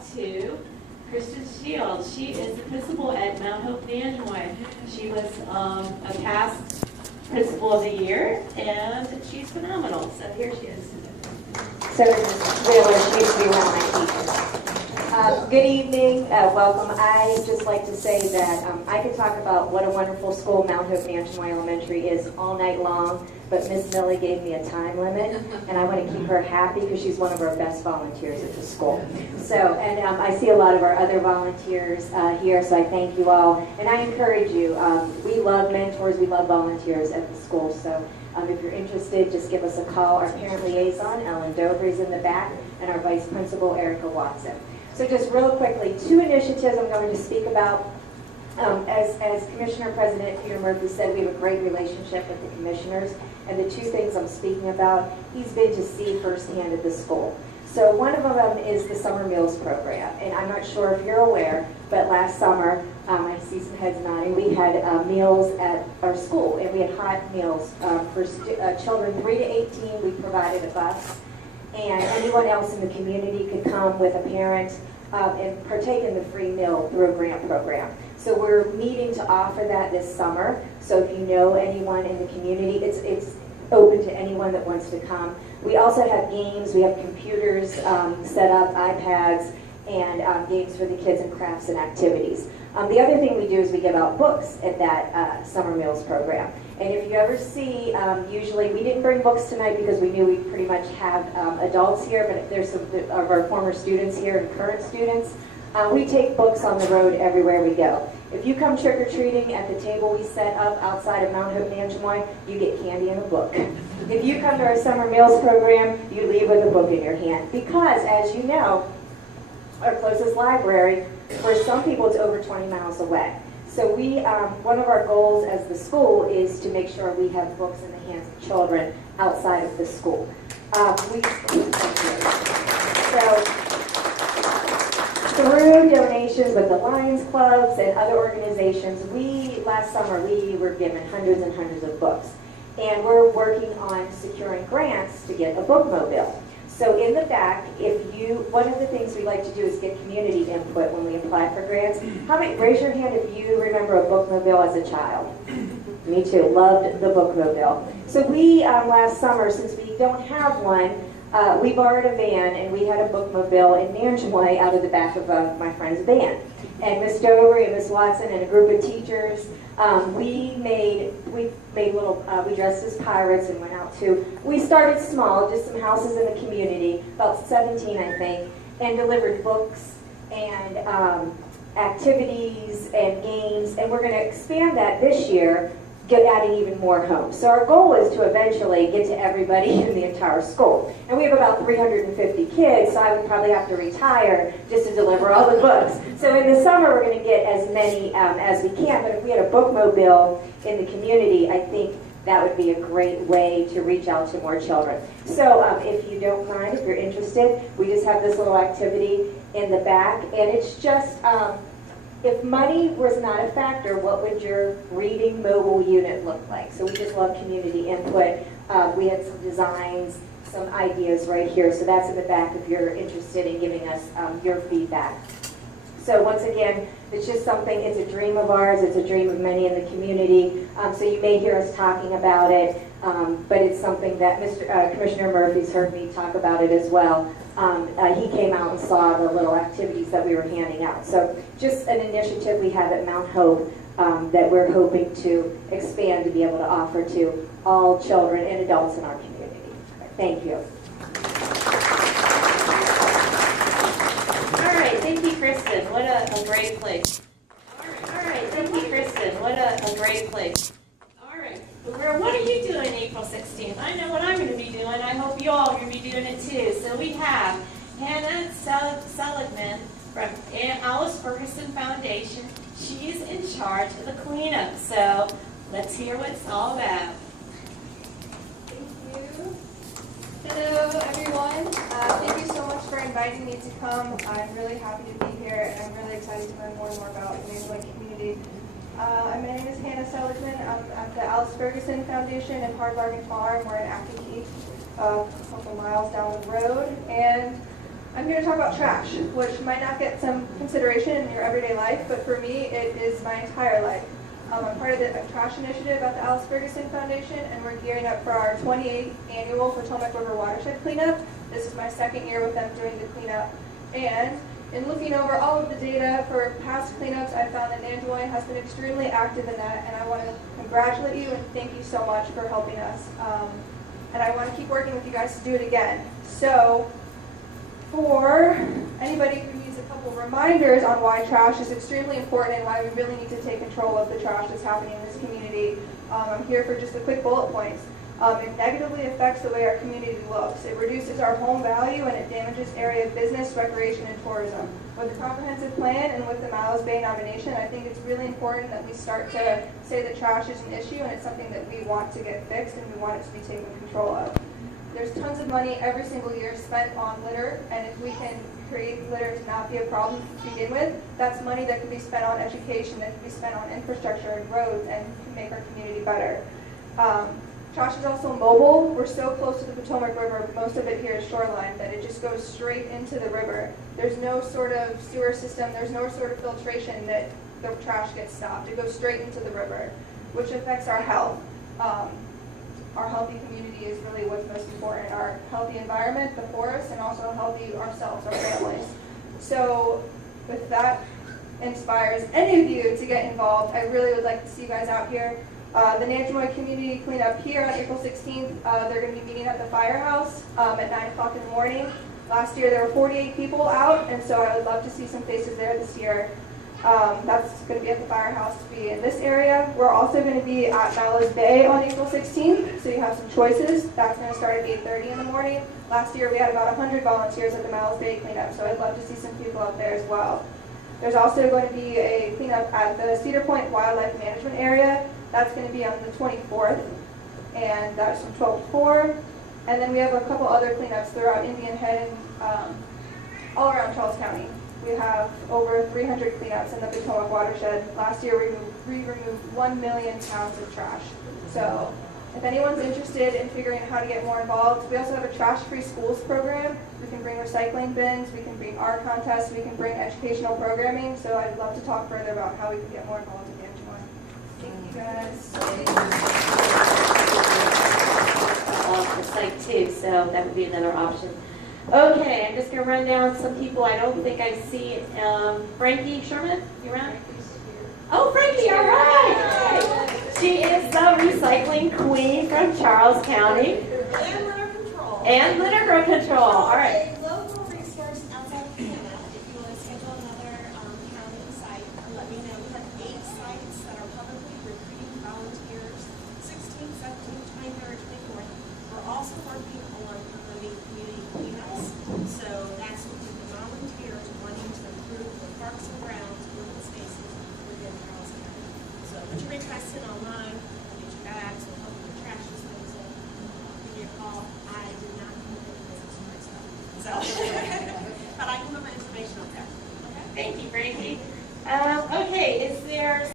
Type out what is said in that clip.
out to Kristen Shields. She is the principal at Mount Hope Nanjemoy. She was a past principal of the year, and she's phenomenal. So here she is. So Mrs. Wheeler, she used to be one of my teachers. Good evening, welcome. I'd just like to say that I could talk about what a wonderful school Mount Hope Nanjemoy Elementary is all night long, but Miss Millie gave me a time limit, and I want to keep her happy because she's one of our best volunteers at the school. So, and I see a lot of our other volunteers here, so I thank you all. And I encourage you, we love mentors, we love volunteers at the school, so if you're interested, just give us a call. Our parent liaison, Ellen Dobry's in the back, and our vice principal, Erica Watson. So just real quickly, 2 initiatives I'm going to speak about. As Commissioner President Peter Murphy said, we have a great relationship with the commissioners, and the 2 things I'm speaking about, he's been to see firsthand at the school. So one of them is the summer meals program, and I'm not sure if you're aware, but last summer, I see some heads nodding, we had meals at our school, and we had hot meals for children 3 to 18. We provided a bus, and anyone else in the community could come with a parent and partake in the free meal through a grant program. So we're meeting to offer that this summer. So if you know anyone in the community, it's open to anyone that wants to come. We also have games. We have computers set up, iPads, and games for the kids and crafts and activities. The other thing we do is we give out books at that summer meals program. And if you ever see, usually we didn't bring books tonight because we knew we pretty much have adults here, but there's some of our former students here and current students. We take books on the road everywhere we go. If you come trick-or-treating at the table we set up outside of Mount Hope Nanjemoy, you get candy and a book. If you come to our summer meals program, you leave with a book in your hand. Because, as you know, our closest library, for some people, it's over 20 miles away. So we, one of our goals as the school is to make sure we have books in the hands of children outside of the school. Through donations with the Lions Clubs and other organizations, last summer we were given hundreds and hundreds of books. And we're working on securing grants to get a bookmobile. So in the back, one of the things we like to do is get community input when we apply for grants. Raise your hand if you remember a bookmobile as a child. Me too, loved the bookmobile. So we, last summer, since we don't have one, we borrowed a van and we had a bookmobile in Nanjemoy out of the back of my friend's van. And Miss Dobry and Miss Watson and a group of teachers, we dressed as pirates and went out we started small, just some houses in the community, about 17 I think, and delivered books and activities and games, and we're going to expand that this year, adding even more homes. So our goal is to eventually get to everybody in the entire school. And we have about 350 kids, so I would probably have to retire just to deliver all the books. So in the summer, we're going to get as many as we can, but if we had a bookmobile in the community, I think that would be a great way to reach out to more children. So if you don't mind, if you're interested, we just have this little activity in the back, and it's just, if money was not a factor, what would your reading mobile unit look like? So we just love community input. We had some designs, some ideas right here. So that's in the back if you're interested in giving us your feedback. So once again, it's just something, it's a dream of ours, it's a dream of many in the community. So you may hear us talking about it, but it's something that Commissioner Murphy's heard me talk about it as well. He came out and saw the little activities that we were handing out. So just an initiative we have at Mount Hope that we're hoping to expand to be able to offer to all children and adults in our community. Thank you. All right, thank you, Kristen. What a great place. All right, thank you, Kristen. What a great place. All right, what are you doing April 16th? I know what I'm going to be doing. I hope you all are going to be doing it too. So we have Hannah Seligman from Alice Ferguson Foundation. She's in charge of the cleanup. So let's hear what it's all about. Thank you. Hello, everyone. Thank you so much for inviting me to come. I'm really happy to be here, and I'm really excited to learn more and more about the Nanjemoy community. My name is Hannah Seligman. I'm at the Alice Ferguson Foundation in Hard Bargain Farm. We're in Acton Heath, a couple miles down the road. And I'm here to talk about trash, which might not get some consideration in your everyday life, but for me, it is my entire life. I'm part of the trash initiative at the Alice Ferguson Foundation, and we're gearing up for our 28th annual Potomac River Watershed Cleanup. This is my second year with them doing the cleanup. And in looking over all of the data for past cleanups, I found that Nanjemoy has been extremely active in that, and I want to congratulate you and thank you so much for helping us. And I want to keep working with you guys to do it again. So, for anybody who needs a couple reminders on why trash is extremely important and why we really need to take control of the trash that's happening in this community, I'm here for just a quick bullet points. It negatively affects the way our community looks. It reduces our home value and it damages area of business, recreation, and tourism. With the comprehensive plan and with the Mallows Bay nomination, I think it's really important that we start to say that trash is an issue and it's something that we want to get fixed and we want it to be taken control of. There's tons of money every single year spent on litter, and if we can create litter to not be a problem to begin with, that's money that can be spent on education, that can be spent on infrastructure and roads, and can make our community better. Trash is also mobile. We're so close to the Potomac River, most of it here is shoreline, that it just goes straight into the river. There's no sort of sewer system, there's no sort of filtration that the trash gets stopped. It goes straight into the river, which affects our health. Our healthy community is really what's most important. Our healthy environment, the forest, and also healthy ourselves, our families. So if that inspires any of you to get involved, I really would like to see you guys out here. The Nanjemoy Community Cleanup here on April 16th, they're going to be meeting at the firehouse at 9 o'clock in the morning. Last year there were 48 people out, and so I would love to see some faces there this year. That's going to be at the firehouse to be in this area. We're also going to be at Mallows Bay on April 16th, so you have some choices. That's going to start at 8:30 in the morning. Last year we had about 100 volunteers at the Mallows Bay cleanup, so I'd love to see some people out there as well. There's also going to be a cleanup at the Cedar Point Wildlife Management Area. That's going to be on the 24th, and that's from 12 to 4. And then we have a couple other cleanups throughout Indian Head and all around Charles County. We have over 300 cleanups in the Potomac watershed. Last year we removed 1 million pounds of trash. So if anyone's interested in figuring out how to get more involved, we also have a trash-free schools program. We can bring recycling bins, we can bring art contests, we can bring educational programming. So I'd love to talk further about how we can get more involved in Nanjemoy. Thank you guys. For site too, so that would be another option. Okay, I'm just going to run down some people I don't think I see. Frankie Sherman, you around? Oh, Frankie, all right. She is the recycling queen from Charles County. And litter control. And litter control, all right. A local resource outside of Canada. If you want to schedule another county site, let me know. We have 8 sites that are publicly recruiting volunteers, 16, 17, 23rd, 24th. We're also working on promoting community cleanups. So that's looking for volunteers wanting to improve the parks and grounds, open spaces within Charles County. So put your request in online, get your bags, we'll help with the trash disposal. Give me a call. I did not come up with the business myself. So, but I can put my information on there. Okay? Thank you, Frankie. Okay, is there